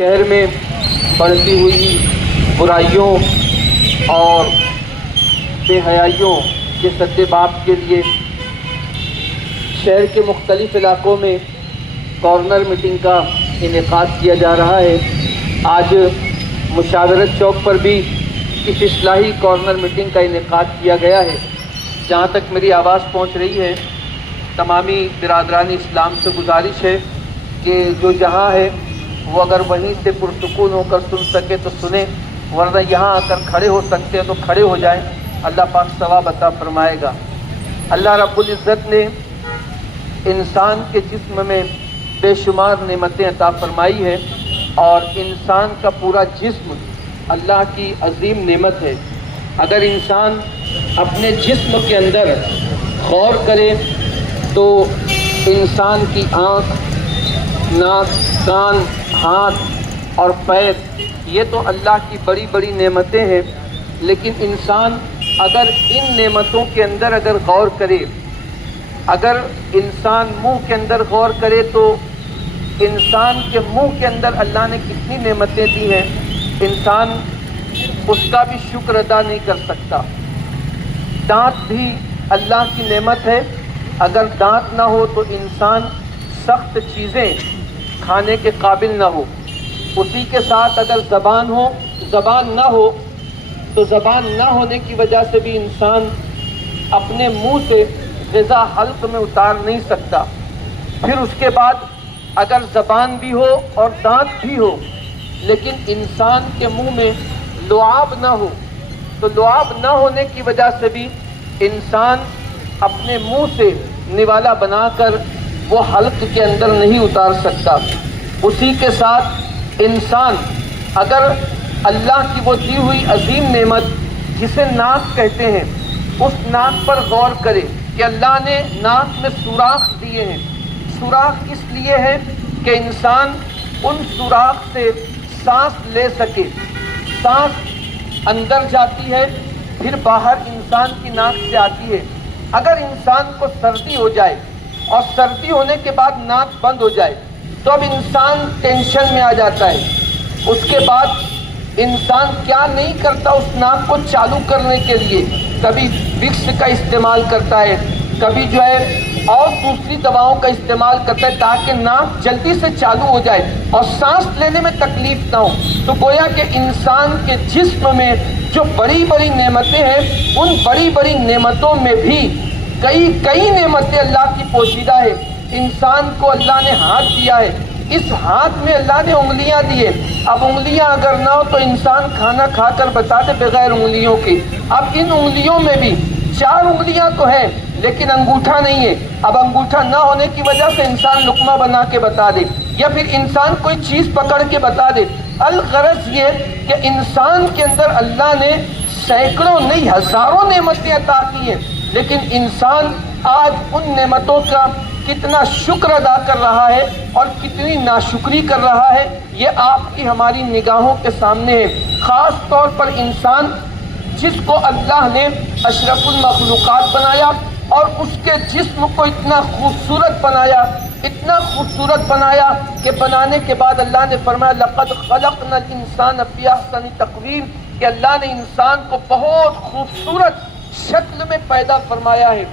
شہر میں بڑھتی ہوئی برائیوں اور بے حیائیوں کے سدباب کے لیے شہر کے مختلف علاقوں میں کارنر میٹنگ کا انعقاد کیا جا رہا ہے۔ آج مشاورت چوک پر بھی اس اصلاحی کارنر میٹنگ کا انعقاد کیا گیا ہے۔ جہاں تک میری آواز پہنچ رہی ہے، تمامی برادران اسلام سے گزارش ہے کہ جو جہاں ہے وہ اگر وہیں سے پرسکون ہو کر سن سکے تو سنیں، ورنہ یہاں آ کر کھڑے ہو سکتے ہیں تو کھڑے ہو جائیں، اللہ پاک ثواب عطا فرمائے گا۔ اللہ رب العزت نے انسان کے جسم میں بے شمار نعمتیں عطا فرمائی ہے، اور انسان کا پورا جسم اللہ کی عظیم نعمت ہے۔ اگر انسان اپنے جسم کے اندر غور کرے تو انسان کی آنکھ، ناک، کان، ہاتھ اور پیر یہ تو اللہ کی بڑی بڑی نعمتیں ہیں، لیکن انسان اگر ان نعمتوں کے اندر اگر غور کرے، اگر انسان منہ کے اندر غور کرے تو انسان کے منہ کے اندر اللہ نے کتنی نعمتیں دی ہیں، انسان اس کا بھی شکر ادا نہیں کر سکتا۔ دانت بھی اللہ کی نعمت ہے، اگر دانت نہ ہو تو انسان سخت چیزیں کھانے کے قابل نہ ہو۔ اسی کے ساتھ اگر زبان نہ ہو تو زبان نہ ہونے کی وجہ سے بھی انسان اپنے منہ سے غذا حلق میں اتار نہیں سکتا۔ پھر اس کے بعد اگر زبان بھی ہو اور دانت بھی ہو لیکن انسان کے منہ میں لعاب نہ ہو تو لعاب نہ ہونے کی وجہ سے بھی انسان اپنے منہ سے نوالا بنا کر وہ حلق کے اندر نہیں اتار سکتا۔ اسی کے ساتھ انسان اگر اللہ کی وہ دی ہوئی عظیم نعمت جسے ناک کہتے ہیں، اس ناک پر غور کرے کہ اللہ نے ناک میں سوراخ دیے ہیں۔ سوراخ اس لیے ہے کہ انسان ان سوراخ سے سانس لے سکے۔ سانس اندر جاتی ہے پھر باہر انسان کی ناک سے آتی ہے۔ اگر انسان کو سردی ہو جائے اور سردی ہونے کے بعد ناک بند ہو جائے تو اب انسان ٹینشن میں آ جاتا ہے۔ اس کے بعد انسان کیا نہیں کرتا اس ناک کو چالو کرنے کے لیے، کبھی وکس کا استعمال کرتا ہے، کبھی جو ہے اور دوسری دواؤں کا استعمال کرتا ہے تاکہ ناک جلدی سے چالو ہو جائے اور سانس لینے میں تکلیف نہ ہو۔ تو گویا کہ انسان کے جسم میں جو بڑی بڑی نعمتیں ہیں، ان بڑی بڑی نعمتوں میں بھی کئی نعمتیں اللہ کی پوشیدہ ہے۔ انسان کو اللہ نے ہاتھ دیا ہے، اس ہاتھ میں اللہ نے انگلیاں دی ہے۔ اب انگلیاں اگر نہ ہو تو انسان کھانا کھا کر بتا دے بغیر انگلیوں کے۔ اب ان انگلیوں میں بھی 4 انگلیاں تو ہیں لیکن انگوٹھا نہیں ہے۔ اب انگوٹھا نہ ہونے کی وجہ سے انسان لقمہ بنا کے بتا دے یا پھر انسان کوئی چیز پکڑ کے بتا دے۔ الغرض یہ کہ انسان کے اندر اللہ نے سینکڑوں نہیں ہزاروں نعمتیں عطا کی ہیں، لیکن انسان آج ان نعمتوں کا کتنا شکر ادا کر رہا ہے اور کتنی ناشکری کر رہا ہے، یہ آپ کی ہماری نگاہوں کے سامنے ہے۔ خاص طور پر انسان جس کو اللہ نے اشرف المخلوقات بنایا اور اس کے جسم کو اتنا خوبصورت بنایا کہ بنانے کے بعد اللہ نے فرمایا لقد خلقنا الانسان فی احسن تقویم، کہ اللہ نے انسان کو بہت خوبصورت شکل میں پیدا فرمایا ہے۔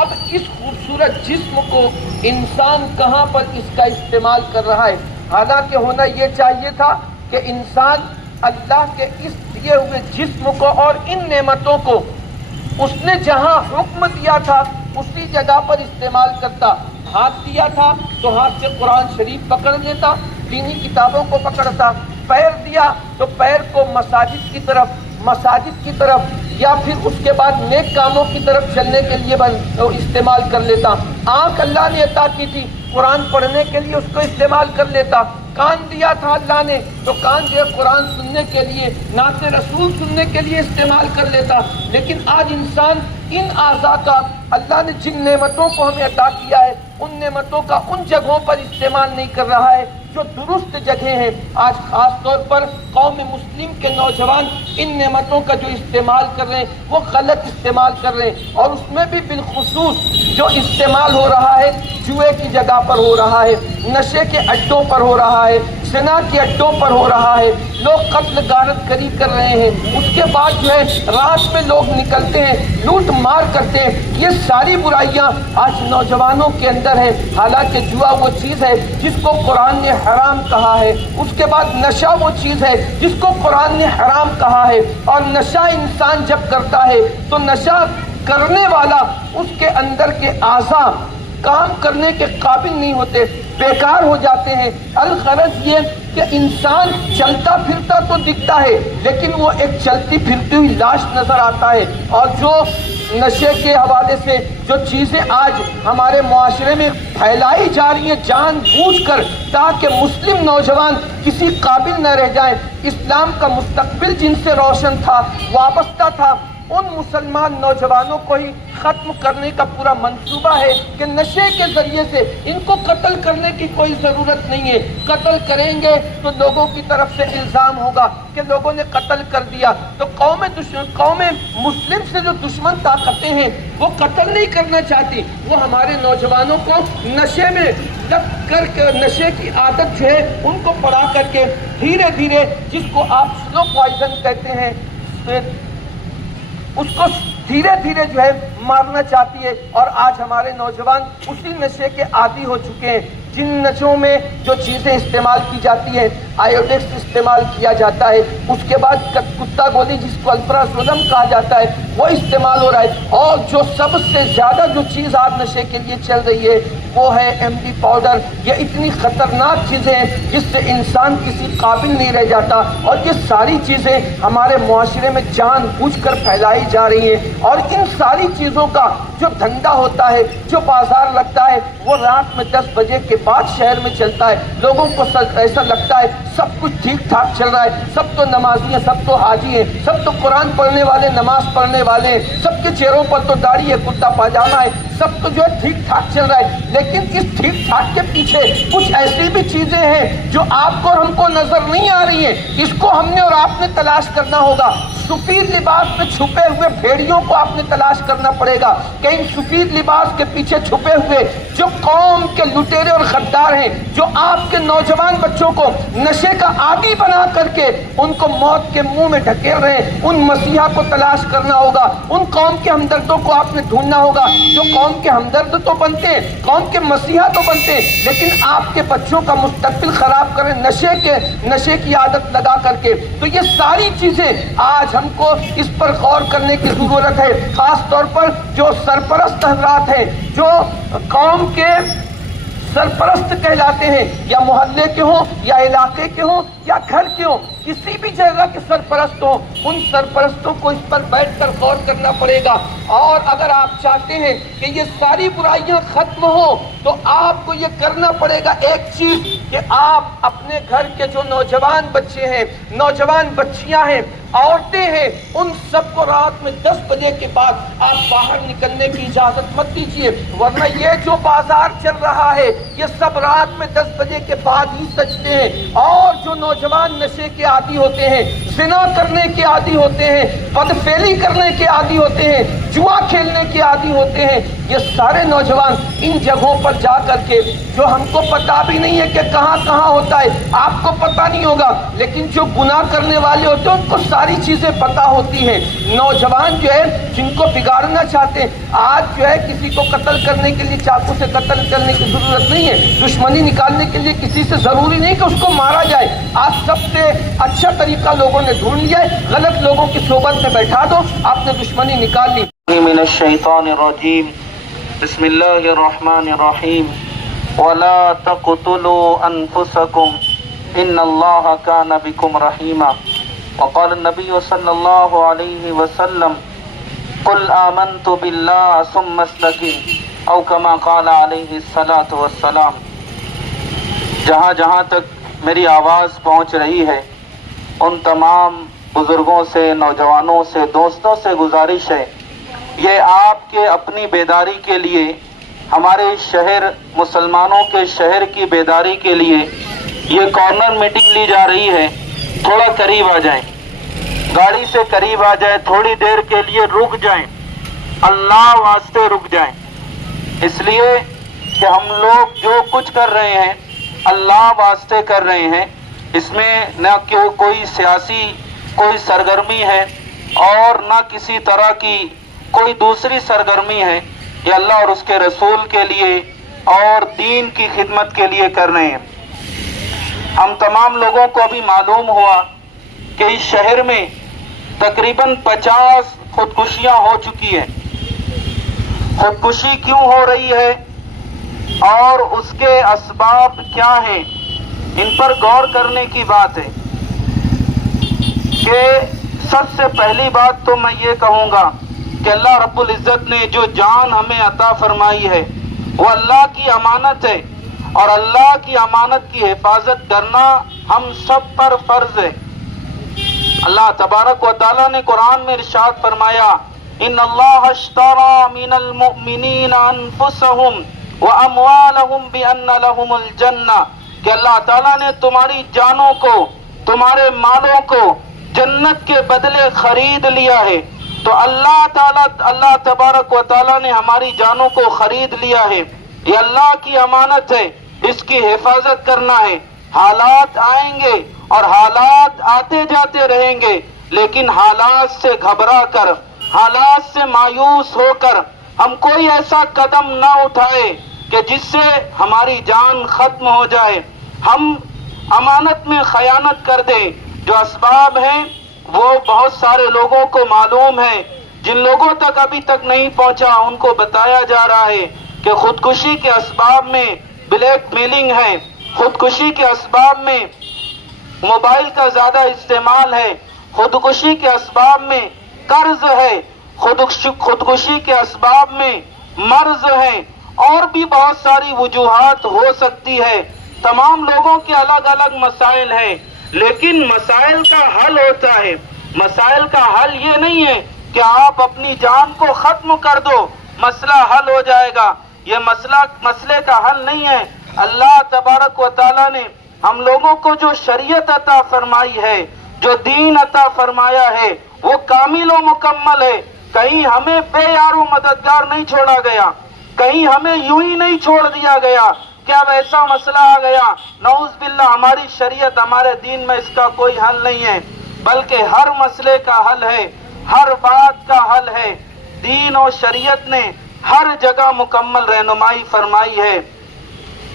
اب اس خوبصورت جسم کو انسان کہاں پر اس کا استعمال کر رہا ہے؟ حالانکہ ہونا یہ چاہیے تھا کہ انسان اللہ کے اس دیے ہوئے جسم کو اور ان نعمتوں کو اس نے جہاں حکم دیا تھا اسی جگہ پر استعمال کرتا۔ ہاتھ دیا تھا تو ہاتھ سے قرآن شریف پکڑ لیتا، دینی کتابوں کو پکڑتا۔ پیر دیا تو پیر کو مساجد کی طرف یا پھر اس کے بعد نیک کاموں کی طرف چلنے کے لیے استعمال کر لیتا۔ آنکھ اللہ نے عطا کی تھی، قرآن پڑھنے کے لیے اس کو استعمال کر لیتا۔ کان دیا تھا اللہ نے تو کان جو قرآن سننے کے لیے، نعت رسول سننے کے لیے استعمال کر لیتا۔ لیکن آج انسان ان اعضاء کا اللہ نے جن نعمتوں کو ہمیں عطا کیا ہے ان نعمتوں کا ان جگہوں پر استعمال نہیں کر رہا ہے جو درست جگہیں ہیں۔ آج خاص طور پر قوم مسلم کے نوجوان ان نعمتوں کا جو استعمال کر رہے ہیں وہ غلط استعمال کر رہے ہیں، اور اس میں بھی بالخصوص جو استعمال ہو رہا ہے جوئے کی جگہ پر ہو رہا ہے، نشے کے اڈوں پر ہو رہا ہے، زنا کے اڈوں پر ہو رہا ہے، لوگ قتل غارت گری کر رہے ہیں، اس کے بعد جو ہے رات میں لوگ نکلتے ہیں لوٹ مار کرتے ہیں۔ یہ ساری برائیاں آج نوجوانوں کے اندر ہے۔ حالانکہ جوا وہ چیز ہے جس کو قرآن نے حرام کہا ہے، اس کے بعد نشہ وہ چیز ہے جس کو قرآن نے حرام کہا ہے، اور نشہ انسان جب کرتا ہے تو نشہ کرنے والا اس کے اندر کے اعضاء کام کرنے کے قابل نہیں ہوتے، بیکار ہو جاتے ہیں۔ الغرض یہ کہ انسان چلتا پھرتا تو دکھتا ہے لیکن وہ ایک چلتی پھرتی ہوئی لاش نظر آتا ہے۔ اور جو نشے کے حوالے سے جو چیزیں آج ہمارے معاشرے میں پھیلائی جا رہی ہیں جان بوجھ کر تاکہ مسلم نوجوان کسی قابل نہ رہ جائیں، اسلام کا مستقبل جن سے روشن تھا، وابستہ تھا، ان مسلمان نوجوانوں کو ہی ختم کرنے کا پورا منصوبہ ہے کہ نشے کے ذریعے سے ان کو قتل کرنے کی کوئی ضرورت نہیں ہے۔ قتل کریں گے تو لوگوں کی طرف سے الزام ہوگا کہ لوگوں نے قتل کر دیا، تو قوم مسلم سے جو دشمن طاقتیں ہیں وہ قتل نہیں کرنا چاہتی، وہ ہمارے نوجوانوں کو نشے میں لگ کر کے نشے کی عادت جو ہے ان کو پڑھا کر کے دھیرے دھیرے، جس کو آپ سلو پوائزن کہتے ہیں، اس کو دھیرے دھیرے جو ہے مارنا چاہتی ہے۔ اور آج ہمارے نوجوان اسی نشے کے عادی ہو چکے ہیں۔ جن نشوں میں جو چیزیں استعمال کی جاتی ہیں، آیوڈیکس استعمال کیا جاتا ہے، اس کے بعد کتا گولی جس کو الپراسولم کہا جاتا ہے وہ استعمال ہو رہا ہے، اور جو سب سے زیادہ جو چیز آج نشے کے لیے چل رہی ہے وہ ہے ایم ڈی پاؤڈر۔ یہ اتنی خطرناک چیزیں ہیں جس سے انسان کسی قابل نہیں رہ جاتا، اور یہ ساری چیزیں ہمارے معاشرے میں جان بوجھ کر پھیلائی جا رہی ہیں۔ اور ان ساری چیزوں کا جو دھندا ہوتا ہے، جو بازار لگتا ہے، وہ رات میں 10 بجے کے بعد شہر میں چلتا ہے۔ لوگوں کو ایسا لگتا ہے سب کچھ ٹھیک ٹھاک چل رہا ہے، سب تو نمازی ہیں، سب تو حاجی ہیں، سب تو قرآن پڑھنے والے، نماز پڑھنے والے ہیں، سب کے چہروں پر تو داڑھی ہے، کرتا پاجامہ ہے، سب تو جو ہے ٹھیک ٹھاک چل رہا ہے۔ لیکن اس ٹھیک ٹھاک کے پیچھے کچھ ایسی بھی چیزیں ہیں جو آپ کو اور ہم کو نظر نہیں آ رہی ہیں، اس کو ہم نے اور آپ نے تلاش کرنا ہوگا۔ سفید لباس میں چھپے ہوئے بھیڑیوں کو آپ نے تلاش کرنا پڑے گا کہ ان سفید لباس کے پیچھے چھپے ہوئے جو قوم کے لٹیرے اور غدار ہیں، جو آپ کے نوجوان بچوں کو نشے کا عادی بنا کر کے ان کو موت کے منہ میں ڈھکیل رہے ہیں، ان مسیحا کو تلاش کرنا ہوگا۔ ان قوم کے ہمدردوں کو آپ نے ڈھونڈنا ہوگا جو قوم کے ہمدرد تو بنتے ہیں، قوم کے مسیحا تو بنتے ہیں، لیکن آپ کے بچوں کا مستقبل خراب کریں نشے کی عادت لگا کر کے۔ تو یہ ساری چیزیں آج ہم کو اس پر غور کرنے کی ضرورت ہے، خاص طور پر جو سرپرست حضرات ہیں، جو قوم کے سرپرست کہلاتے ہیں، یا محلے کے ہوں، یا علاقے کے ہوں، یا گھر کے ہوں، کسی بھی جگہ کے سرپرست ہوں، ان سرپرستوں کو اس پر بیٹھ کر غور کرنا پڑے گا۔ اور اگر آپ چاہتے ہیں کہ یہ ساری برائیاں ختم ہوں تو آپ کو یہ کرنا پڑے گا ایک چیز کہ آپ اپنے گھر کے جو نوجوان بچے ہیں، نوجوان بچیاں ہیں، عورتیں ہیں، ان سب کو رات میں 10 بجے کے بعد آپ باہر نکلنے کی اجازت مت دیجیے، ورنہ یہ جو بازار چل رہا ہے یہ سب رات میں 10 بجے کے بعد ہی سجتے ہیں۔ اور جو نوجوان نشے کے عادی ہوتے ہیں، زنا کرنے کے عادی ہوتے ہیں، بدفعلی کرنے کے عادی ہوتے ہیں، جوا کھیلنے کے عادی ہوتے ہیں، یہ سارے نوجوان ان جگہوں پر جا کر کے جو ہم کو پتا بھی نہیں ہے کہ کہاں کہاں ہوتا ہے، آپ کو پتا نہیں ہوگا، لیکن جو گناہ کرنے والے ہوتے ہیں ان کو ساری چیزیں پتا ہوتی ہیں۔ نوجوان جو ہے جن کو بگاڑنا چاہتے ہیں، آج جو ہے کسی کو قتل کرنے کے لیے چاقو سے قتل کرنے کی ضرورت نہیں ہے، دشمنی نکالنے کے لیے کسی سے ضروری نہیں کہ اس کو مارا جائے۔ آج سب سے اچھا طریقہ لوگوں نے ڈھونڈ لیا ہے، غلط لوگوں کی صحبت میں بیٹھا دو، آپ نے دشمنی نکال لی۔ من الشیطان الرجیم، بسم اللہ الرحمن الرحیم، ولا تقتلوا انفسکم ان اللہ کان بکم رحیما، وقال النبی صلی اللہ علیہ وسلم قل آمنت باللہ ثم استقم، او کما قال علیہ الصلاۃ والسلام۔ جہاں جہاں تک میری آواز پہنچ رہی ہے ان تمام بزرگوں سے، نوجوانوں سے، دوستوں سے گزارش ہے، یہ آپ کے اپنی بیداری کے لیے، ہمارے شہر، مسلمانوں کے شہر کی بیداری کے لیے یہ کارنر میٹنگ لی جا رہی ہے۔ تھوڑا قریب آ جائیں، گاڑی سے قریب آ جائیں، تھوڑی دیر کے لیے رک جائیں، اللہ واسطے رک جائیں، اس لیے کہ ہم لوگ جو کچھ کر رہے ہیں اللہ واسطے کر رہے ہیں، اس میں نہ کوئی سیاسی کوئی سرگرمی ہے اور نہ کسی طرح کی کوئی دوسری سرگرمی ہے، یہ اللہ اور اس کے رسول کے لیے اور دین کی خدمت کے لیے کر رہے ہیں۔ ہم تمام لوگوں کو ابھی معلوم ہوا کہ اس شہر میں تقریباً 50 خودکشیاں ہو چکی ہیں۔ خودکشی کیوں ہو رہی ہے اور اس کے اسباب کیا ہیں، ان پر غور کرنے کی بات ہے کہ سب سے پہلی بات تو میں یہ کہوں گا کہ اللہ رب العزت نے جو جان ہمیں عطا فرمائی ہے وہ اللہ کی امانت ہے، اور اللہ کی امانت کی حفاظت کرنا ہم سب پر فرض ہے۔ اللہ تبارک و تعالیٰ نے قرآن میں ارشاد فرمایا، ان اللہ اشتری من المؤمنین انفسهم واموالهم بان لهم الجنہ، کہ اللہ تعالیٰ نے تمہاری جانوں کو، تمہارے مالوں کو جنت کے بدلے خرید لیا ہے۔ تو اللہ تبارک و تعالیٰ نے ہماری جانوں کو خرید لیا ہے، یہ اللہ کی امانت ہے، اس کی حفاظت کرنا ہے۔ حالات آئیں گے اور حالات آتے جاتے رہیں گے، لیکن حالات سے گھبرا کر، حالات سے مایوس ہو کر ہم کوئی ایسا قدم نہ اٹھائے کہ جس سے ہماری جان ختم ہو جائے، ہم امانت میں خیانت کر دیں۔ جو اسباب ہیں وہ بہت سارے لوگوں کو معلوم ہے، جن لوگوں تک ابھی تک نہیں پہنچا ان کو بتایا جا رہا ہے کہ خودکشی کے اسباب میں بلیک میلنگ ہے، خودکشی کے اسباب میں موبائل کا زیادہ استعمال ہے، خودکشی کے اسباب میں قرض ہے، خودکشی کے اسباب میں مرض ہے، اور بھی بہت ساری وجوہات ہو سکتی ہے۔ تمام لوگوں کے الگ الگ مسائل ہیں، لیکن مسائل کا حل ہوتا ہے۔ مسائل کا حل یہ نہیں ہے کہ آپ اپنی جان کو ختم کر دو، مسئلہ حل ہو جائے گا، یہ مسئلے کا حل نہیں ہے۔ اللہ تبارک و تعالیٰ نے ہم لوگوں کو جو شریعت عطا فرمائی ہے، جو دین عطا فرمایا ہے، وہ کامل و مکمل ہے۔ کہیں ہمیں بے یار و مددگار نہیں چھوڑا گیا، کہیں ہمیں یوں ہی نہیں چھوڑ دیا گیا کہ اب ایسا مسئلہ آ گیا، نعوذ باللہ ہماری شریعت ہمارے دین میں اس کا کوئی حل نہیں ہے، بلکہ ہر مسئلے کا حل ہے، ہر بات کا حل ہے۔ دین اور شریعت نے ہر جگہ مکمل رہنمائی فرمائی ہے۔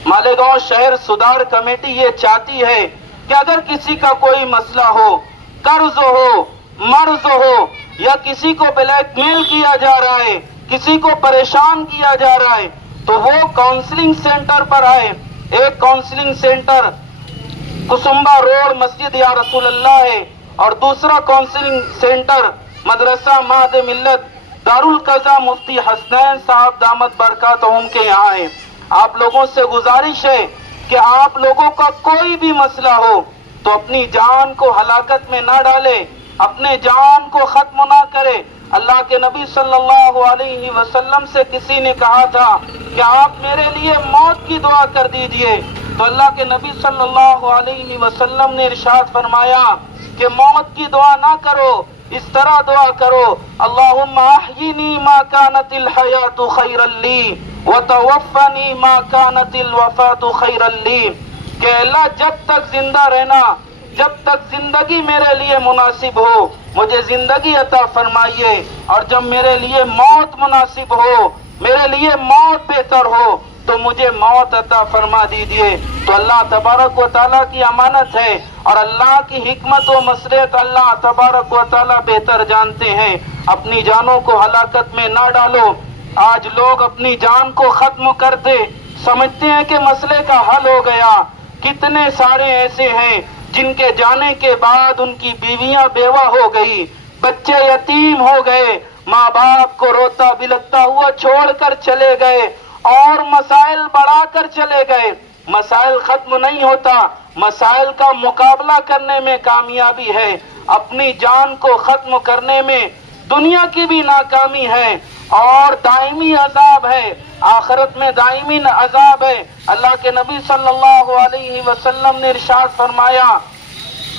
مالیگاؤں شہر سدھار کمیٹی یہ چاہتی ہے کہ اگر کسی کا کوئی مسئلہ ہو، قرض ہو، مرض ہو، یا کسی کو بلیک میل کیا جا رہا ہے، کسی کو پریشان کیا جا رہا ہے، تو وہ کاؤنسلنگ سینٹر پر آئے۔ ایک کاؤنسلنگ سینٹر کسمبا روڈ مسجد یا رسول اللہ ہے، اور دوسرا کاؤنسلنگ سینٹر مدرسہ مہد ملت دارالقضا مفتی حسنین صاحب دامت برکاتہم کے یہاں ہے۔ آپ لوگوں سے گزارش ہے کہ آپ لوگوں کا کوئی بھی مسئلہ ہو تو اپنی جان کو ہلاکت میں نہ ڈالے، اپنے جان کو ختم نہ کرے۔ اللہ کے نبی صلی اللہ علیہ وسلم سے کسی نے کہا تھا کہ آپ میرے لیے موت کی دعا کر دیجئے، تو اللہ کے نبی صلی اللہ علیہ وسلم نے ارشاد فرمایا کہ موت کی دعا نہ کرو، اس طرح دعا کرو، اللہم احیینی ما کانت الحیات خیرا لی وتوفنی ما کانت الوفات خیرا لی، کہ اللہ جب تک زندہ رہنا، جب تک زندگی میرے لیے مناسب ہو مجھے زندگی عطا فرمائیے، اور جب میرے لیے موت مناسب ہو، میرے لیے موت بہتر ہو تو مجھے موت عطا فرما دیجیے۔ تو اللہ تبارک و تعالیٰ کی امانت ہے، اور اللہ کی حکمت و مصلحت اللہ تبارک و تعالیٰ بہتر جانتے ہیں۔ اپنی جانوں کو ہلاکت میں نہ ڈالو۔ آج لوگ اپنی جان کو ختم کرتے سمجھتے ہیں کہ مسئلے کا حل ہو گیا۔ کتنے سارے ایسے ہیں جن کے جانے کے بعد ان کی بیویاں بیوہ ہو گئی، بچے یتیم ہو گئے، ماں باپ کو روتا بلکتا ہوا چھوڑ کر چلے گئے، اور مسائل بڑھا کر چلے گئے۔ مسائل ختم نہیں ہوتا، مسائل کا مقابلہ کرنے میں کامیابی ہے، اپنی جان کو ختم کرنے میں دنیا کی بھی ناکامی ہے اور دائمی عذاب ہے، آخرت میں دائمی عذاب ہے۔ اللہ کے نبی صلی اللہ علیہ وسلم نے ارشاد فرمایا،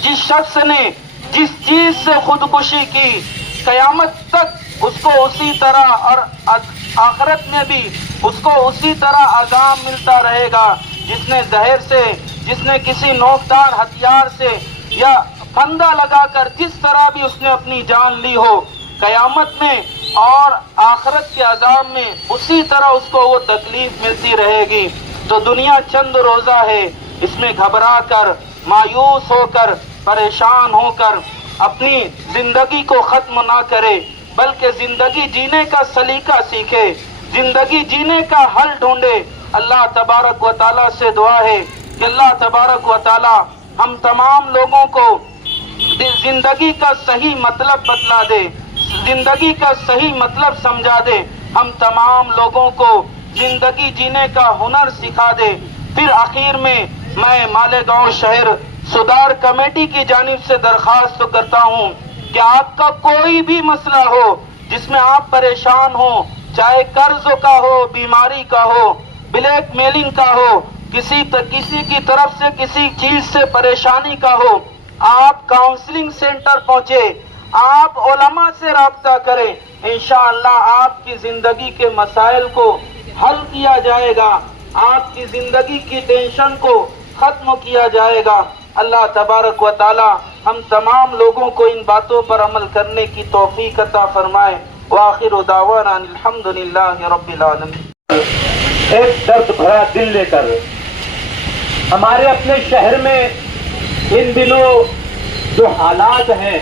جس شخص نے جس چیز سے خودکشی کی قیامت تک اس کو اسی طرح، اور آخرت میں بھی اس کو اسی طرح عذاب ملتا رہے گا۔ جس نے زہر سے، جس نے کسی نوکدار ہتھیار سے یا پھندا لگا کر جس طرح بھی اس نے اپنی جان لی ہو، قیامت میں اور آخرت کے عذاب میں اسی طرح اس کو وہ تکلیف ملتی رہے گی۔ تو دنیا چند روزہ ہے، اس میں گھبرا کر، مایوس ہو کر، پریشان ہو کر اپنی زندگی کو ختم نہ کرے، بلکہ زندگی جینے کا سلیقہ سیکھے، زندگی جینے کا حل ڈھونڈے۔ اللہ تبارک و تعالیٰ سے دعا ہے کہ اللہ تبارک و تعالیٰ ہم تمام لوگوں کو زندگی کا صحیح مطلب بتلا دے، زندگی کا صحیح مطلب سمجھا دے، ہم تمام لوگوں کو زندگی جینے کا ہنر سکھا دے۔ پھر آخر میں مالیگاؤں شہر سدھار کمیٹی کی جانب سے درخواست کرتا ہوں کہ آپ کا کوئی بھی مسئلہ ہو جس میں آپ پریشان ہو، چاہے قرض کا ہو، بیماری کا ہو، بلیک میلنگ کا ہو، کسی کی طرف سے کسی چیز سے پریشانی کا ہو، آپ کاؤنسلنگ سینٹر پہنچے، آپ علماء سے رابطہ کریں، انشاءاللہ آپ کی زندگی کے مسائل کو حل کیا جائے گا، آپ کی زندگی کی ٹینشن کو ختم کیا جائے گا۔ اللہ تبارک و تعالی ہم تمام لوگوں کو ان باتوں پر عمل کرنے کی توفیق عطا فرمائے۔ وآخر دعوانا الحمدللہ رب العالمین۔ ایک درد بھرا دل لے کر ہمارے اپنے شہر میں ان دنوں جو حالات ہیں،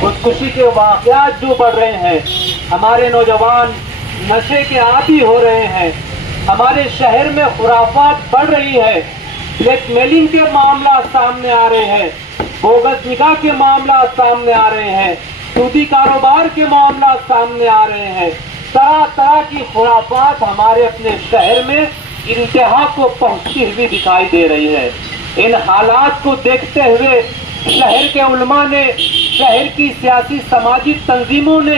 خودکشی کے واقعات جو بڑھ رہے ہیں، ہمارے نوجوان نشے کے عادی ہو رہے ہیں، ہمارے شہر میں خرافات بڑھ رہی ہے، بلیک میلنگ کے معاملات سامنے آ رہے ہیں، بوگس نکاح کے معاملات سامنے آ رہے ہیں، سودی کاروبار کے معاملات سامنے آ رہے ہیں، طرح طرح کی خرافات ہمارے اپنے شہر میں انتہا کو پہنچتی ہوئی دکھائی دے رہی ہے۔ ان حالات کو دیکھتے ہوئے شہر کے علماء نے، شہر کی سیاسی سماجی تنظیموں نے،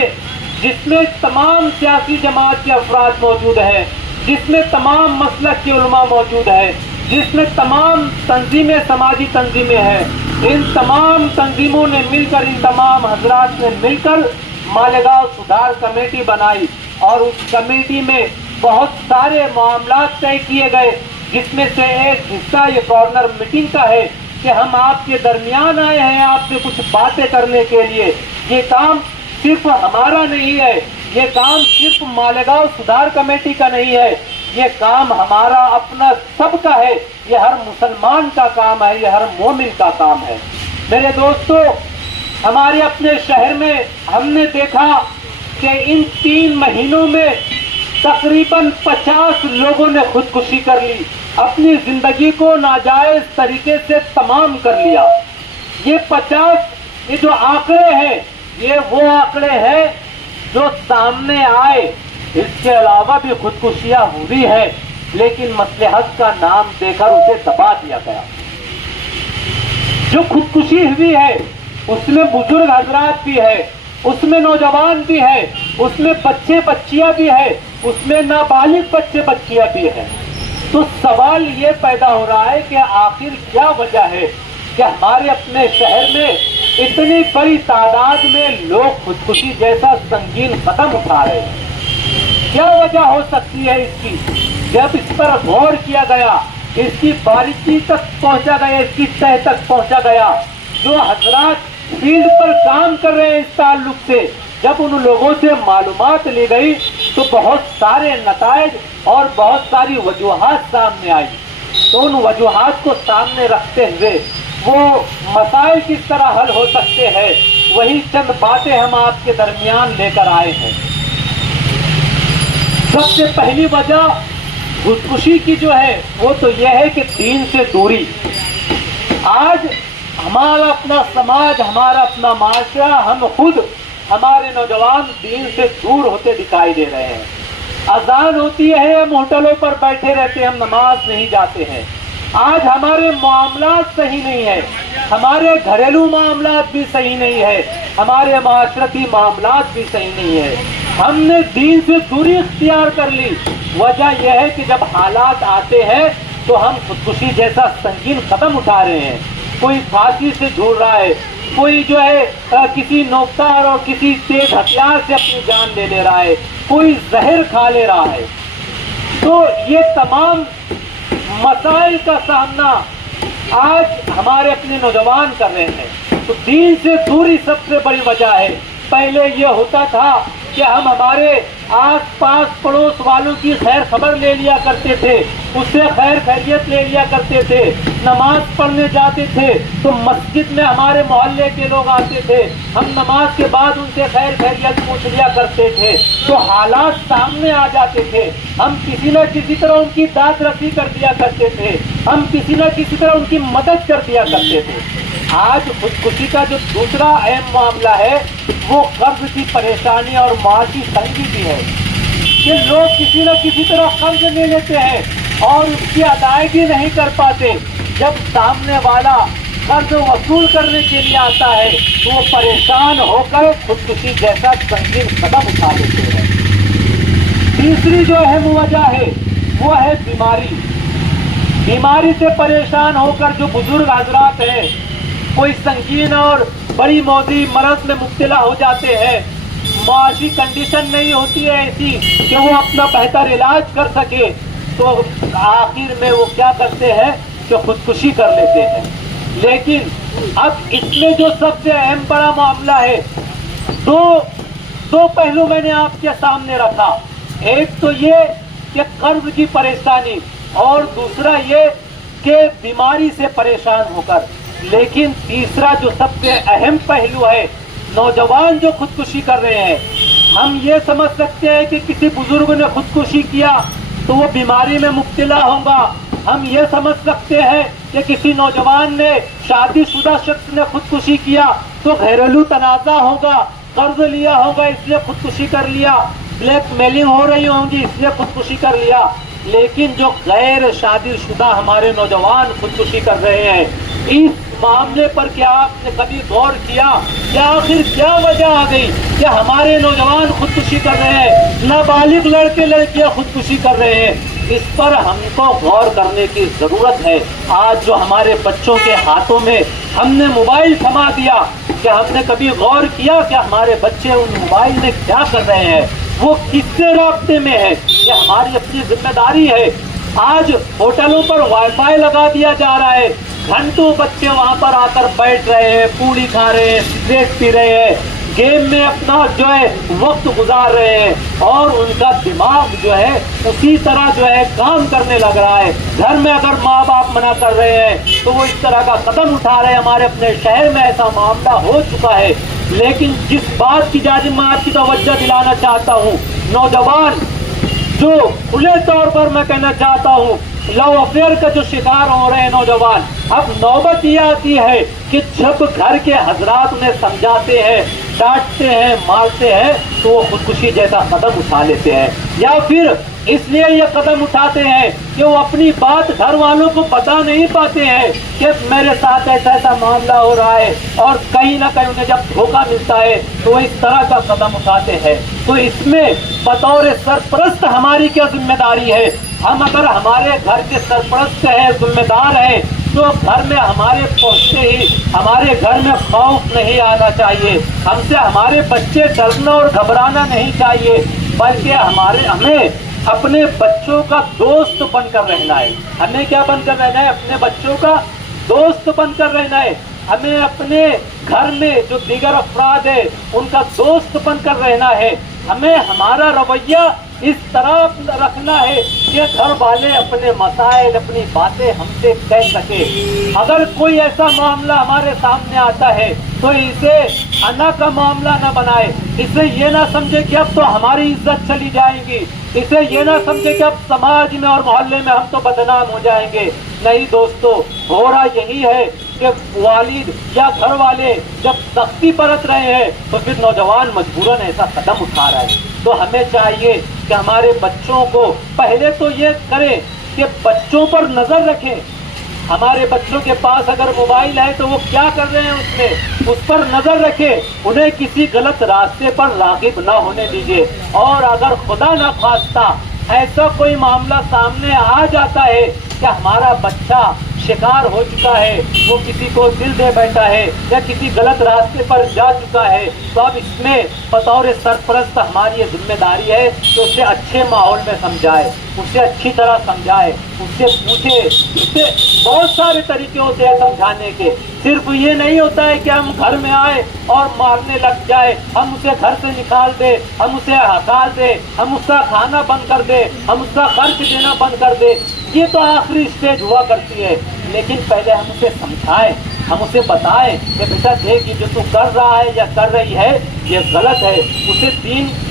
جس میں تمام سیاسی جماعت کے افراد موجود ہیں، جس میں تمام مسلک کے علماء موجود ہیں، جس میں تمام تنظیمیں، سماجی تنظیمیں ہیں، ان تمام تنظیموں نے مل کر، ان تمام حضرات نے مل کر مالیگاؤں سدھار کمیٹی بنائی، اور اس کمیٹی میں بہت سارے معاملات طے کیے گئے، جس میں سے ایک حصہ یہ کارنر میٹنگ کا ہے کہ ہم آپ کے درمیان آئے ہیں آپ سے کچھ باتیں کرنے کے لیے۔ یہ کام صرف ہمارا نہیں ہے، یہ کام صرف مالیگاؤں سدھار کمیٹی کا نہیں ہے، یہ کام ہمارا اپنا سب کا ہے، یہ ہر مسلمان کا کام ہے، یہ ہر مومن کا کام ہے۔ میرے دوستو، ہمارے اپنے شہر میں ہم نے دیکھا کہ ان 3 مہینوں میں تقریباً 50 لوگوں نے خودکشی کر لی، اپنی زندگی کو ناجائز طریقے سے تمام کر لیا۔ یہ 50 یہ جو آنکڑے ہیں، یہ وہ آنکڑے ہیں جو سامنے آئے۔ اس کے علاوہ بھی خودکشیاں ہوئی ہے، لیکن مصلحت کا نام دے کر اسے دبا دیا گیا۔ جو خودکشی ہوئی ہے اس میں بزرگ حضرات بھی ہے، اس میں نوجوان بھی ہے، اس میں بچے بچیاں بھی ہیں، اس میں نابالغ بچے بچیاں بھی ہیں۔ تو سوال یہ پیدا ہو رہا ہے کہ آخر کیا وجہ ہے کہ ہمارے اپنے شہر میں اتنی بڑی تعداد میں لوگ خودکشی جیسا سنگین قدم اٹھا رہے ہیں؟ کیا وجہ ہو سکتی ہے اس کی؟ جب اس پر غور کیا گیا، اس کی باریکی تک پہنچا گیا، اس کی تہ تک پہنچا گیا، جو حضرات فیلڈ پر کام کر رہے ہیں اس تعلق سے، جب ان لوگوں سے معلومات لی گئی تو بہت سارے نتائج اور بہت ساری وجوہات سامنے آئی۔ تو ان وجوہات کو سامنے رکھتے ہوئے وہ مسائل کس طرح حل ہو سکتے ہیں، وہی چند باتیں ہم آپ کے درمیان لے کر آئے ہیں۔ سب سے پہلی وجہ خودکشی کی جو ہے وہ تو یہ ہے کہ دین سے دوری۔ آج ہمارا اپنا سماج، ہمارا اپنا معاشرہ، ہم خود، ہمارے نوجوان دین سے دور ہوتے دکھائی دے رہے ہیں۔ اذان ہوتی ہے، ہم ہوٹلوں پر بیٹھے رہتے ہیں، ہم نماز نہیں جاتے ہیں۔ آج ہمارے معاملات صحیح نہیں ہے، ہمارے گھریلو معاملات بھی صحیح نہیں ہے، ہمارے معاشرتی معاملات بھی صحیح نہیں ہے۔ ہم نے دین سے دوری اختیار کر لی۔ وجہ یہ ہے کہ جب حالات آتے ہیں تو ہم خودکشی جیسا سنگین قدم اٹھا رہے ہیں۔ کوئی پھانسی سے جھول رہا ہے، کوئی جو ہے کسی نوکدار اور کسی تیز ہتھیار سے اپنی جان لے رہا ہے، کوئی زہر کھا لے رہا ہے۔ تو یہ تمام مسائل کا سامنا آج ہمارے اپنے نوجوان کر رہے ہیں۔ تو دین سے دوری سب سے بڑی وجہ ہے۔ پہلے یہ ہوتا تھا کہ ہم ہمارے آس پاس پڑوس والوں کی خیر خبر لے لیا کرتے تھے، اس سے خیر خیریت لے لیا کرتے تھے، نماز پڑھنے جاتے تھے تو مسجد میں ہمارے محلے کے لوگ آتے تھے، ہم نماز کے بعد ان سے خیر خیریت پوچھ لیا کرتے تھے، تو حالات سامنے آ جاتے تھے، ہم کسی نہ کسی طرح ان کی داد رسی کر دیا کرتے تھے، ہم کسی نہ کسی طرح ان کی مدد کر دیا کرتے تھے۔ آج خودکشی کا جو دوسرا اہم معاملہ ہے وہ قرض کی پریشانی اور معاشی تنگی بھی ہے کہ لوگ کسی نہ کسی طرح قرض لے لیتے ہیں اور اس کی ادائیگی نہیں کر پاتے۔ جب سامنے والا قرض وصول کرنے کے لیے آتا ہے تو وہ پریشان ہو کر خودکشی جیسا سنگین قدم اٹھا لیتے ہیں۔ تیسری جو اہم وجہ ہے وہ ہے بیماری۔ بیماری سے پریشان ہو کر جو بزرگ حضرات ہیں کوئی سنگین اور بڑی موذی مرض میں مبتلا ہو جاتے ہیں، معاشی کنڈیشن نہیں ہوتی ہے ایسی کہ وہ اپنا بہتر علاج کر سکے، تو آخر میں وہ کیا کرتے ہیں کہ خودکشی کر لیتے ہیں۔ لیکن اب اس میں جو سب سے اہم بڑا معاملہ ہے، دو پہلو میں نے آپ کے سامنے رکھا، ایک تو یہ کہ قرض کی پریشانی اور دوسرا یہ کہ بیماری سے پریشان ہو کر۔ لیکن تیسرا جو سب سے اہم پہلو ہے، نوجوان جو خودکشی کر رہے ہیں، ہم یہ سمجھ سکتے ہیں کہ کسی بزرگ نے خودکشی کیا تو وہ بیماری میں مبتلا ہوگا، ہم یہ سمجھ سکتے ہیں کہ کسی نوجوان نے شادی شدہ شخص نے خودکشی کیا تو گھریلو تنازع ہوگا، قرض لیا ہوگا اس لیے خودکشی کر لیا، بلیک میلنگ ہو رہی ہوں گی اس لیے خودکشی کر لیا۔ لیکن جو غیر شادی شدہ ہمارے نوجوان خودکشی کر رہے ہیں، اس معاملے پر کیا آپ نے کبھی غور کیا کہ آخر کیا وجہ آ گئی کہ ہمارے نوجوان خودکشی کر رہے ہیں، نابالغ لڑکے لڑکیاں خودکشی کر رہے ہیں؟ اس پر ہم کو غور کرنے کی ضرورت ہے۔ آج جو ہمارے بچوں کے ہاتھوں میں ہم نے موبائل تھما دیا، کیا ہم نے کبھی غور کیا کہ ہمارے بچے ان موبائل میں کیا کر رہے ہیں، وہ کس سے رابطے میں ہے؟ یہ ہماری اپنی ذمہ داری ہے۔ آج ہوٹلوں پر وائی فائی لگا دیا جا رہا ہے، گھنٹوں بچے وہاں پر آ کر بیٹھ رہے ہیں، پوڑی کھا رہے ہیں، سگریٹ پی رہے ہیں، گیم میں اپنا جو ہے وقت گزار رہے ہیں، اور ان کا دماغ جو ہے اسی طرح جو ہے کام کرنے لگ رہا ہے۔ گھر میں اگر ماں باپ منع کر رہے ہیں تو وہ اس طرح کا قدم اٹھا رہے ہیں۔ ہمارے اپنے شہر میں ایسا معاملہ ہو چکا ہے۔ لیکن جس بات کی جانب میں آپ کی توجہ دلانا چاہتا ہوں، نوجوان جو کھلے طور پر میں کہنا چاہتا ہوں لو افیئر کا جو شکار ہو رہے ہیں نوجوان، اب نوبت یہ آتی ہے کہ جب گھر کے حضرات انہیں سمجھاتے ہیں، ڈانٹتے ہیں، مارتے ہیں تو وہ خودکشی جیسا قدم اٹھا لیتے ہیں، یا پھر اس لیے یہ قدم اٹھاتے ہیں کہ وہ اپنی بات گھر والوں کو بتا نہیں پاتے ہیں کہ میرے ساتھ ایسا ایسا معاملہ ہو رہا ہے، اور کہیں نہ کہیں انہیں جب دھوکہ ملتا ہے تو وہ اس طرح کا قدم اٹھاتے ہیں۔ تو اس میں بطور سرپرست ہماری کیا ذمہ داری ہے؟ ہم اگر ہمارے گھر کے سرپرست ہیں، ذمہ دار ہیں، تو گھر میں ہمارے پہنچتے ہی ہمارے گھر میں خوف نہیں آنا چاہیے، ہم سے ہمارے بچے ڈرنا اور گھبرانا نہیں چاہیے، بلکہ ہمیں اپنے بچوں کا دوست بن کر رہنا ہے۔ ہمیں کیا بن کر رہنا ہے؟ اپنے بچوں کا دوست بن کر رہنا ہے۔ ہمیں اپنے گھر میں جو دیگر افراد ہیں ان کا دوست بن کر رہنا ہے۔ ہمیں ہمارا رویہ اس طرح رکھنا ہے کہ گھر والے اپنے مسائل، اپنی باتیں ہم سے کہہ سکے۔ اگر کوئی ایسا معاملہ ہمارے سامنے آتا ہے تو اسے انا کا معاملہ نہ بنائے، اسے یہ نہ سمجھے کہ اب تو ہماری عزت چلی جائے گی، اسے یہ نہ سمجھے کہ اب سماج میں اور محلے میں ہم تو بدنام ہو جائیں گے۔ نہیں دوستو، ہو رہا یہی ہے کہ والد یا گھر والے جب سختی برت رہے ہیں تو پھر نوجوان مجبوراً ایسا قدم اٹھا رہا ہے۔ تو ہمیں چاہیے کہ ہمارے بچوں کو پہلے تو یہ کریں کہ بچوں پر نظر رکھیں۔ ہمارے بچوں کے پاس اگر موبائل ہے تو وہ کیا کر رہے ہیں اس میں، اس پر نظر رکھیں، انہیں کسی غلط راستے پر راغب نہ ہونے دیجیے۔ اور اگر خدا نہ خواستہ ایسا کوئی معاملہ سامنے آ جاتا ہے کہ ہمارا بچہ شکار ہو چکا ہے، وہ کسی کو دل دے بیٹھا ہے یا کسی غلط راستے پر جا چکا ہے، تو اب اس میں بطور سرپرست ہماری یہ ذمہ داری ہے کہ اسے اچھے ماحول میں سمجھائے، اسے اچھی طرح سمجھائے، اسے پوچھے، اسے بہت سارے طریقے ہوتے ہیں سمجھانے کے۔ صرف یہ نہیں ہوتا ہے کہ ہم گھر میں آئے اور مارنے لگ جائے، ہم اسے گھر سے نکال دے، ہم اسے ہٹا دے، ہم اس کا کھانا بند کر دے، ہم اس کا خرچ دینا بند کر دے۔ یہ تو آخری اسٹیج ہوا کرتی ہے، لیکن پہلے ہم اسے سمجھائیں، ہم اسے بتائیں کہ بیٹا دیکھ یہ جو تو کر رہا ہے یا کر رہی ہے یہ غلط ہے۔ اسے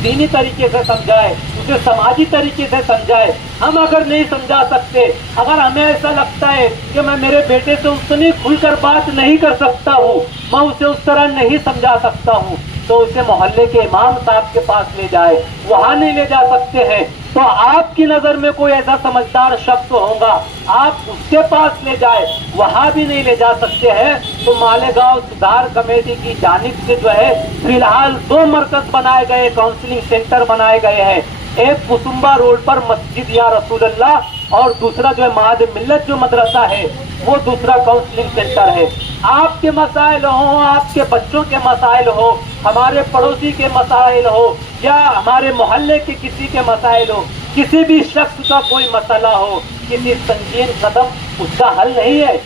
دینی طریقے سے سمجھائے، اسے سماجی طریقے سے سمجھائے۔ ہم اگر نہیں سمجھا سکتے، اگر ہمیں ایسا لگتا ہے کہ میں میرے بیٹے سے اتنی کھل کر بات نہیں کر سکتا ہوں، میں اسے اس طرح نہیں سمجھا سکتا ہوں، تو اسے محلے کے امام صاحب کے پاس لے جائے۔ وہاں نہیں لے جا سکتے ہیں تو آپ کی نظر میں کوئی ایسا سمجھدار شخص ہوگا، آپ اس کے پاس لے جائے۔ وہاں بھی نہیں لے جا سکتے ہیں تو مالیگاؤں سدھار کمیٹی کی جانب سے جو ہے فی الحال 2 مرکز بنائے گئے، کاؤنسلنگ سینٹر بنائے گئے ہیں۔ ایک کسمبا روڈ پر مسجد یا رسول اللہ، اور دوسرا جو ہے معہد ملت جو مدرسہ ہے وہ دوسرا کاؤنسلنگ سینٹر ہے۔ آپ کے مسائل ہوں، آپ کے بچوں کے مسائل ہو، ہمارے پڑوسی کے مسائل ہو، یا ہمارے محلے کے کسی کے مسائل ہو، کسی بھی شخص کا کوئی مسئلہ ہو، کسی سنگین قدم اس کا حل نہیں ہے۔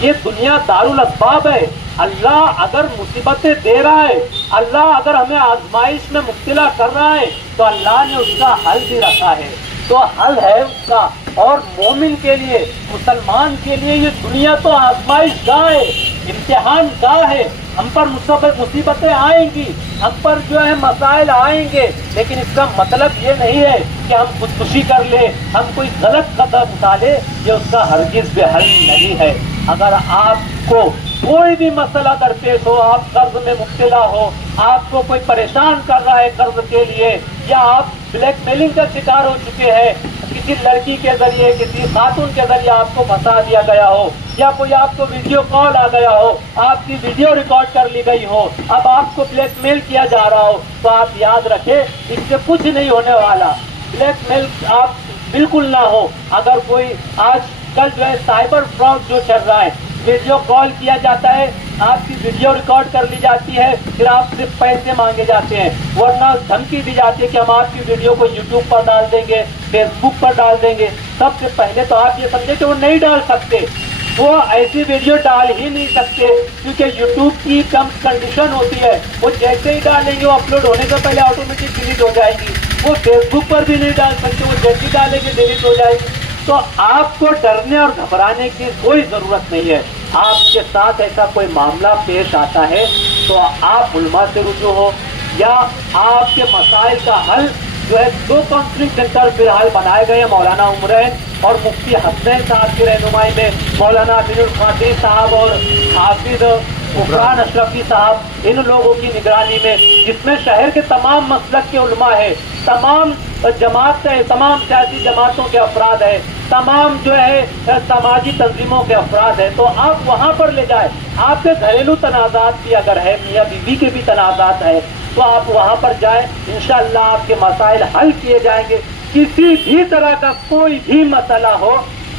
یہ دنیا دارالاسباب ہے۔ اللہ اگر مصیبتیں دے رہا ہے، اللہ اگر ہمیں آزمائش میں مبتلا کر رہا ہے تو اللہ نے اس کا حل بھی رکھا ہے، تو حل ہے اس کا۔ اور مومن کے لیے، مسلمان کے لیے یہ دنیا تو آزمائش گاہ ہے، امتحان گاہ ہے۔ ہم پر مصیبتیں آئیں گی، ہم پر جو ہے مسائل آئیں گے، لیکن اس کا مطلب یہ نہیں ہے کہ ہم خودکشی کر لیں، ہم کوئی غلط قدم اٹھا لیں، یہ اس کا ہرگز بھی حل نہیں ہے۔ اگر آپ کو کوئی بھی مسئلہ درپیش ہو، آپ قرض میں مبتلا ہو، آپ کو کوئی پریشان کر رہا ہے قرض کے لیے، یا آپ بلیک میلنگ کا شکار ہو چکے ہیں، کسی لڑکی کے ذریعے، کسی خاتون کے ذریعے آپ کو پھنسا دیا گیا ہو، یا کوئی آپ کو ویڈیو کال آ گیا ہو، آپ کی ویڈیو ریکارڈ کر لی گئی ہو، اب آپ کو بلیک میل کیا جا رہا ہو، تو آپ یاد رکھیں اس سے کچھ نہیں ہونے والا۔ بلیک میل آپ بالکل نہ ہو۔ اگر کوئی آج کل جو ہے سائبر فراڈ جو چل رہا ہے، ویڈیو کال کیا جاتا ہے، آپ کی ویڈیو ریکارڈ کر لی جاتی ہے، پھر آپ سے پیسے مانگے جاتے ہیں، ورنہ دھمکی دی جاتی ہے کہ ہم آپ کی ویڈیو کو یوٹیوب پر ڈال دیں گے، فیس بک پر ڈال دیں گے۔ سب سے پہلے تو آپ یہ سمجھیں کہ وہ نہیں ڈال سکتے، وہ ایسی ویڈیو ڈال ہی نہیں سکتے، کیونکہ یوٹیوب کی کنڈیشن ہوتی ہے، وہ جیسے ہی ڈالیں گے وہ اپلوڈ ہونے سے پہلے آٹومیٹک ڈیلیٹ ہو جائے گی۔ وہ فیس بک پر بھی نہیں ڈال سکتے، وہ جیسے ہی ڈالیں گے ڈیلیٹ ہو جائے گی۔ تو آپ کو ڈرنے اور گھبرانے کی کوئی ضرورت نہیں ہے۔ آپ کے ساتھ ایسا کوئی معاملہ پیش آتا ہے تو آپ علماء سے رجوع ہو، یا آپ کے مسائل کا حل جو ہے 2 کاؤنسلنگ سینٹر فی الحال بنائے گئے ہیں، مولانا عمرین اور مفتی حسنین صاحب کی رہنمائی میں، مولانا امین القادری صاحب اور حافظ عمران اشرفی صاحب، ان لوگوں کی نگرانی میں، جس میں شہر کے تمام مسلک کے علماء ہیں، تمام جماعتیں، تمام سیاسی جماعتوں کے افراد ہیں، تمام جو ہے سماجی تنظیموں کے افراد ہیں۔ تو آپ وہاں پر لے جائیں۔ آپ کے گھریلو تنازعات بھی اگر ہے، میاں بیوی کے بھی تنازعات ہیں، تو آپ وہاں پر جائیں، انشاءاللہ آپ کے مسائل حل کیے جائیں گے۔ کسی بھی طرح کا کوئی بھی مسئلہ ہو،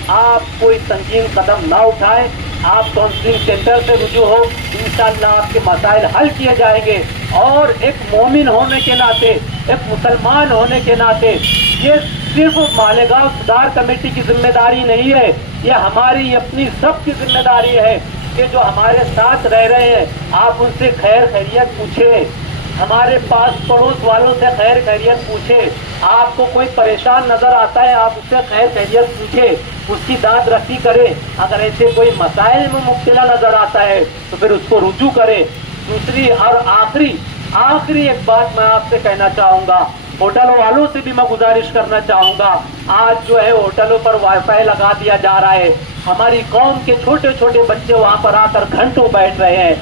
آپ کوئی سنگین قدم نہ اٹھائیں، آپ کاؤنسلنگ سینٹر سے رجوع ہو، انشاءاللہ آپ کے مسائل حل کیے جائیں گے۔ اور ایک مومن ہونے کے ناطے، ایک مسلمان ہونے کے ناطے، یہ صرف مالیگاؤں سدھار کمیٹی کی ذمہ داری نہیں ہے، یہ ہماری اپنی سب کی ذمہ داری ہے کہ جو ہمارے ساتھ رہ رہے ہیں آپ ان سے خیر خیریت پوچھیں، ہمارے پاس پڑوس والوں سے خیر خیریت پوچھیں، آپ کو کوئی پریشان نظر آتا ہے آپ اس سے خیر خیریت پوچھیں، اس کی داد رسی کریں، اگر ایسے کوئی مسائل میں مبتلا نظر آتا ہے تو پھر اس کو رجوع کریں۔ دوسری اور آخری ایک بات میں آپ سے کہنا چاہوں گا، ہوٹل والوں سے بھی میں گزارش کرنا چاہوں گا، آج جو ہے ہوٹلوں پر وائی فائی لگا دیا جا رہا ہے، ہماری قوم کے چھوٹے چھوٹے بچے وہاں پر آ کر گھنٹوں بیٹھ رہے ہیں،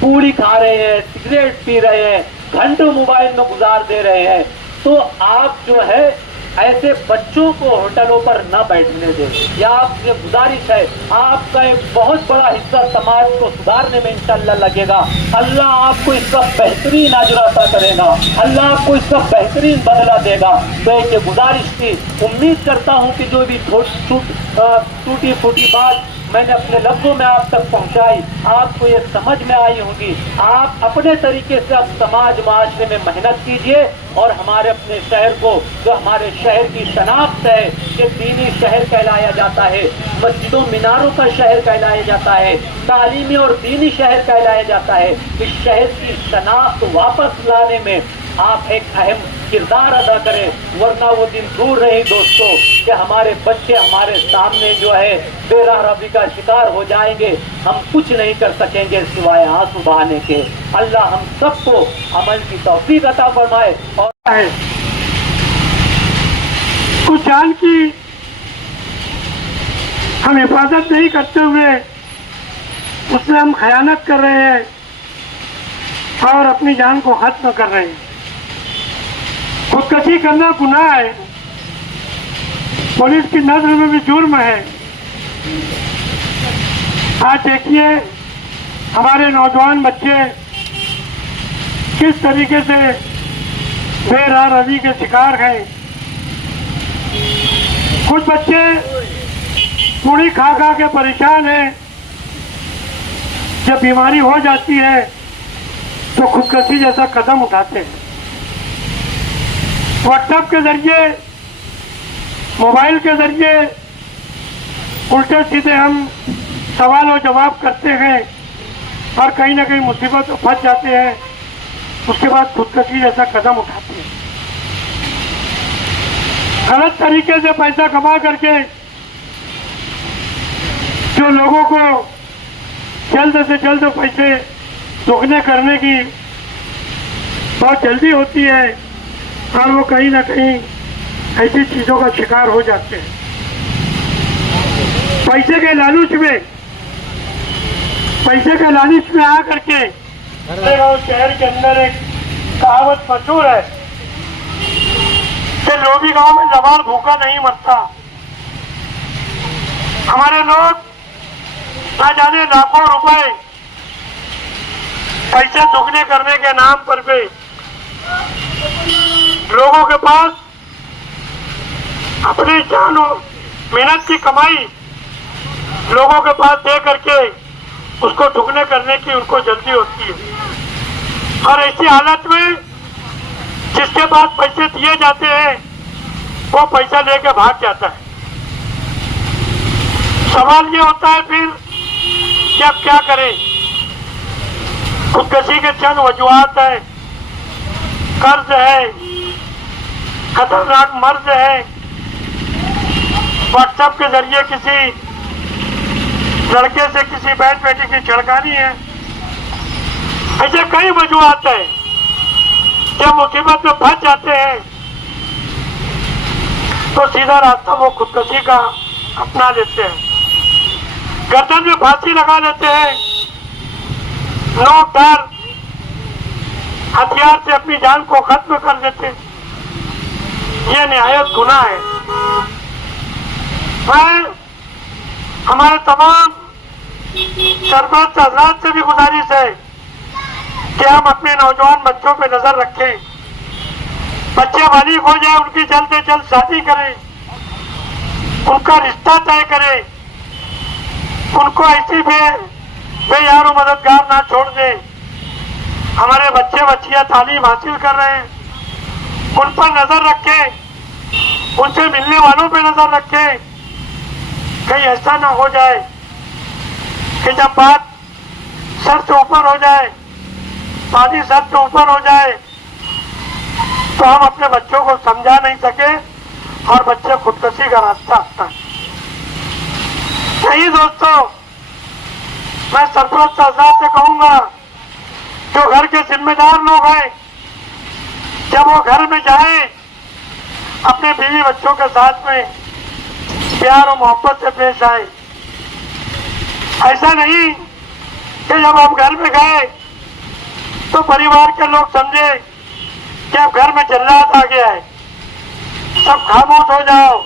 پوڑی کھا رہے ہیں، سگریٹ پی رہے ہیں، گھنٹوں موبائل میں گزار دے رہے ہیں۔ تو آپ جو ہے ایسے بچوں کو ہوٹلوں پر نہ بیٹھنے دیں، یا آپ سے گزارش ہے، آپ کا ایک بہت بڑا حصہ سماج کو سدھارنے میں انشاءاللہ لگے گا، اللہ آپ کو اس کا بہترین اجر عطا کرے گا، اللہ آپ کو اس کا بہترین بدلہ دے گا۔ تو ایک یہ گزارش تھی، امید کرتا ہوں کہ جو بھی ٹوٹی پھوٹی بات میں نے اپنے لفظوں میں آپ تک پہنچائی، آپ کو یہ سمجھ میں آئی ہوگی۔ آپ اپنے طریقے سے اب سماج معاشرے میں محنت کیجیے اور ہمارے اپنے شہر کو، جو ہمارے شہر کی شناخت ہے کہ دینی شہر کہلایا جاتا ہے، مسجدوں میناروں کا شہر کہلایا جاتا ہے، تعلیمی اور دینی شہر کہلایا جاتا ہے، اس شہر کی شناخت واپس لانے میں آپ ایک اہم کردار ادا کریں، ورنہ وہ دن دور نہیں دوستوں کہ ہمارے بچے ہمارے سامنے جو ہے بے راہ روی کا شکار ہو جائیں گے، ہم کچھ نہیں کر سکیں گے سوائے آنسو بہانے کے۔ اللہ ہم سب کو عمل کی توفیق عطا فرمائے۔ اور اس جان کی ہم حفاظت نہیں کرتے ہوئے اس میں ہم خیانت کر رہے ہیں اور اپنی جان کو ختم کر رہے ہیں۔ خودکشی کرنا گناہ ہے، پولیس کی نظر میں بھی جرم ہے۔ آج دیکھیے ہمارے نوجوان بچے کس طریقے سے بے راہ روی کے شکار ہیں۔ کچھ بچے پوڑی کھا کھا کے پریشان ہیں، جب بیماری ہو جاتی ہے تو خودکشی جیسا قدم اٹھاتے ہیں۔ واٹس ایپ کے ذریعے، موبائل کے ذریعے الٹے سیدھے ہم سوال و جواب کرتے ہیں اور کہیں نہ کہیں مصیبت میں پھنس جاتے ہیں، اس کے بعد خودکشی جیسا قدم اٹھاتے ہیں۔ غلط طریقے سے پیسہ کما کر کے جو لوگوں کو جلد سے جلد پیسے دگنے کرنے کی بہت جلدی ہوتی ہے اور وہ کہیں نہ کہیں ایسی چیزوں کا شکار ہو جاتے ہیں۔ پیسے کے لالچ میں آ کر کے شہر کے اندر ایک کہاوت مشہور ہے کہ لوبی گاؤں میں زبان بھوکا نہیں مرتا۔ ہمارے لوگ نہ جانے لاکھوں روپے پیسے دگنے کرنے کے نام پر بھی لوگوں کے پاس اپنی جان و محنت کی کمائی لوگوں کے پاس دے کر کے اس کو دگنے کرنے کی ان کو جلدی ہوتی ہے، اور ایسی حالت میں جس کے پاس پیسے دیے جاتے ہیں وہ پیسہ لے کے بھاگ جاتا ہے۔ سوال یہ ہوتا ہے پھر کہ اب کیا کریں؟ خودکشی کے چند وجوہات ہیں، قرض ہے، خطرناک مرض ہے، واٹس ایپ کے ذریعے کسی لڑکے سے کسی بہن بیٹی کی چھڑکانی ہے، ایسے کئی وجوہات ہیں۔ جب مصیبت میں پھنس جاتے ہیں تو سیدھا راستہ وہ خودکشی کا اپنا لیتے ہیں، گردن میں پھانسی لگا لیتے ہیں، نوک ڈال ہتھیار سے اپنی جان کو ختم کر دیتے ہیں۔ یہ نہایت گناہ ہے۔ میں ہمارے تمام سرپرست حضرات سے بھی گزارش ہے کہ ہم اپنے نوجوان بچوں پہ نظر رکھیں، بچے بالغ ہو جائیں ان کی جلد سے جلد شادی کریں، ان کا رشتہ طے کریں، ان کو ایسی بے یار و مددگار نہ چھوڑ دیں۔ ہمارے بچے بچیاں تعلیم حاصل کر رہے ہیں، ان پر نظر رکھیں، ان سے ملنے والوں پہ نظر رکھیں، کہیں ایسا نہ ہو جائے کہ جب بات سر سے اوپر ہو جائے، پانی سر سے اوپر ہو جائے تو ہم اپنے بچوں کو سمجھا نہیں سکے اور بچے خودکشی کا راستہ اپنائیں۔ نہیں دوستو، میں سرپرست حضرات سے کہوں گا جو گھر کے ذمہ دار لوگ ہیں، جب وہ گھر میں جائیں اپنے بیوی بچوں کے ساتھ میں پیار و محبت سے پیش آئے۔ ایسا نہیں کہ جب ہم گھر میں گئے تو پریوار کے لوگ سمجھے کہ اب گھر میں جلات آ گیا ہے، سب خاموش ہو جاؤ،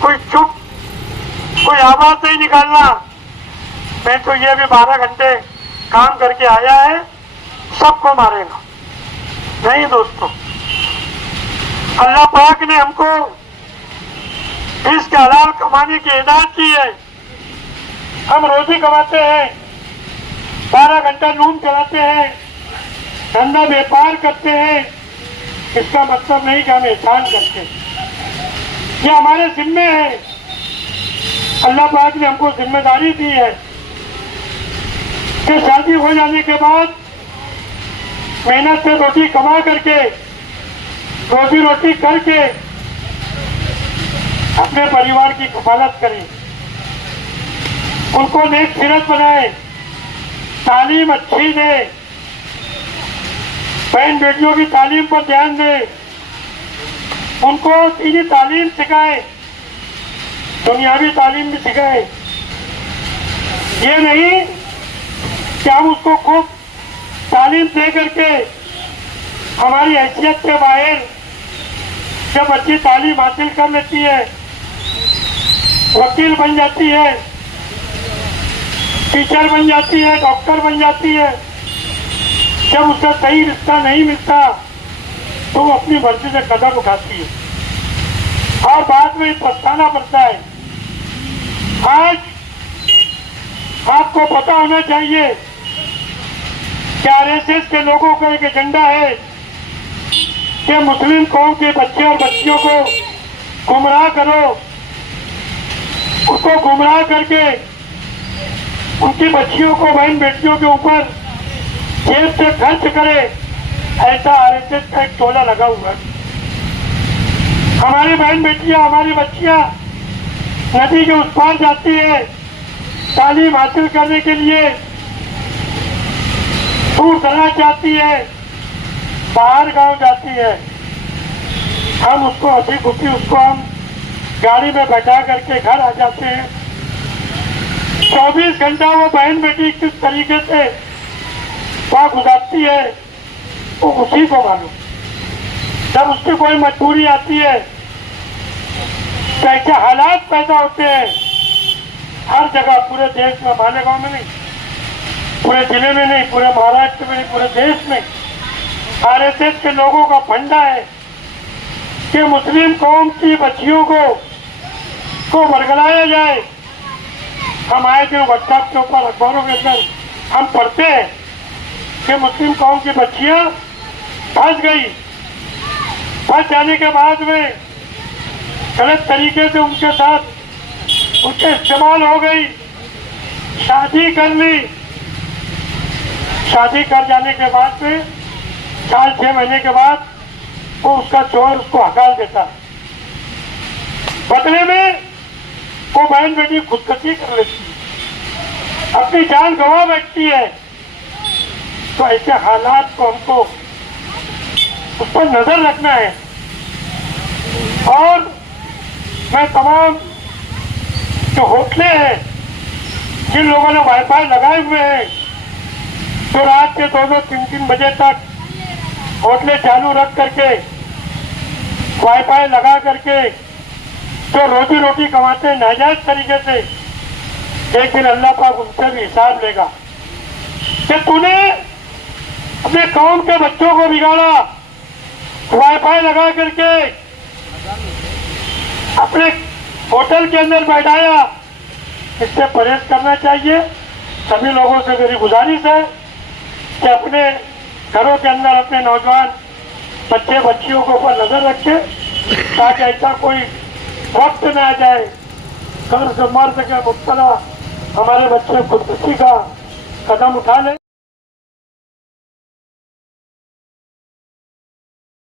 کوئی چپ، کوئی آواز نہیں نکالنا، میں تو یہ بھی 12 گھنٹے کام کر کے آیا ہے، سب کو مارے گا۔ نہیں دوستو، اللہ پاک نے ہم کو اس کے حلال کمانے کی ہدایت کی ہے، ہم روزی کماتے ہیں, 12 گھنٹہ نون چلاتے ہیں, دھندا بیپار کرتے ہیں, اس کا مطلب نہیں کہ ہم احسان کرتے. یہ ہمارے ذمے ہے. اللہ پاک نے ہم کو ذمہ داری دی ہے کہ شادی ہو جانے کے بعد محنت سے روٹی کما کر کے, روزی روٹی کر کے اپنے پریوار کی کفالت کریں, ان کو نیک سیرت بنائیں, تعلیم اچھی دیں, بہن بیٹیوں کی تعلیم پر دھیان دیں, ان کو دینی تعلیم سکھائیں, دنیاوی تعلیم بھی سکھائیں. یہ نہیں کہ ہم اس کو خوب تعلیم دے کر کے ہماری حیثیت کے باہر جب اچھی تعلیم حاصل کر لیتی ہے, وکیل بن جاتی ہے, ٹیچر بن جاتی ہے, ڈاکٹر بن جاتی ہے, جب اس کا صحیح رشتہ نہیں ملتا تو وہ اپنی مرضی سے قدم اٹھاتی ہے اور بعد میں پچھتانا پڑتا ہے. آج آپ کو پتا ہونا چاہیے کہ RSS کے لوگوں کا ایک ایجنڈا ہے کہ مسلم قوم کے بچے اور بچیوں کو گمراہ کرو, اس کو گمراہ کر کے ان کی بچیوں کو, بہن بیٹیوں کے اوپر جیب سے خرچ کرے. ایسا RSS کا ایک ٹولہ لگا ہوا ہے. ہماری بہن بیٹیاں, ہماری بچیاں ندی کے اس پار جاتی ہے تعلیم حاصل کرنے کے لیے, دور دراز جاتی ہے, باہر گاؤں جاتی ہے. ہم اس کو ہنسی خوشی اس کو ہم گاڑی میں بیٹھا کر کے گھر آ جاتے ہیں. 24 گھنٹہ وہ بہن بیٹی کس طریقے سے وہاں گزارتی ہے وہ اسی کو معلوم. جب اس کی کوئی مجبوری آتی ہے تو ایسے حالات پیدا ہوتے ہیں ہر جگہ, پورے دیش میں, مالیگاؤں میں نہیں, پورے ضلع میں نہیں, پورے مہاراشٹر میں نہیں, پورے دیش میں RSS کے لوگوں کا پھنڈا ہے کہ مسلم قوم کی بچیوں کو برگلایا جائے. ہم آئے تھے واٹس ایپ کے اوپر, اخباروں کے اندر ہم پڑھتے ہیں کہ مسلم قوم کی بچیاں پھنس گئی, پھنس جانے کے بعد میں غلط طریقے سے ان کے ساتھ ان کے استعمال ہو گئی, شادی کر لی. شادی کر جانے کے بعد میں 4-6 مہینے کے بعد وہ اس کا شوہر اس کو ہکال دیتا. بدلے میں وہ بہن بیٹی خودکشی کر لیتی ہے, اپنی جان گنوا بیٹھتی ہے. تو ایسے حالات کو ہم کو اس پر نظر رکھنا ہے. اور میں تمام جو ہوٹلیں ہیں جن لوگوں نے وائی فائی لگائے ہوئے ہیں تو رات کے 2-3 بجے تک ہوٹلیں چالو رکھ کر کے وائی فائی لگا کر کے جو روزی روٹی کماتے ہیں ناجائز طریقے سے, ایک دن اللہ پاک ان سے بھی حساب لے گا کہ تو نے اپنے قوم کے بچوں کو بگاڑا, وائی فائی لگا کر کے اپنے ہوٹل کے اندر بیٹھایا. اس سے پرہیز کرنا چاہیے. سبھی لوگوں سے میری گزارش ہے کہ اپنے گھروں کے اندر اپنے نوجوان بچے بچیوں کو اوپر نظر رکھے تاکہ ایسا کوئی وقت نہ آ جائے قرض مرض کے مبتلا ہمارے بچے خودکشی کا قدم اٹھا لیں.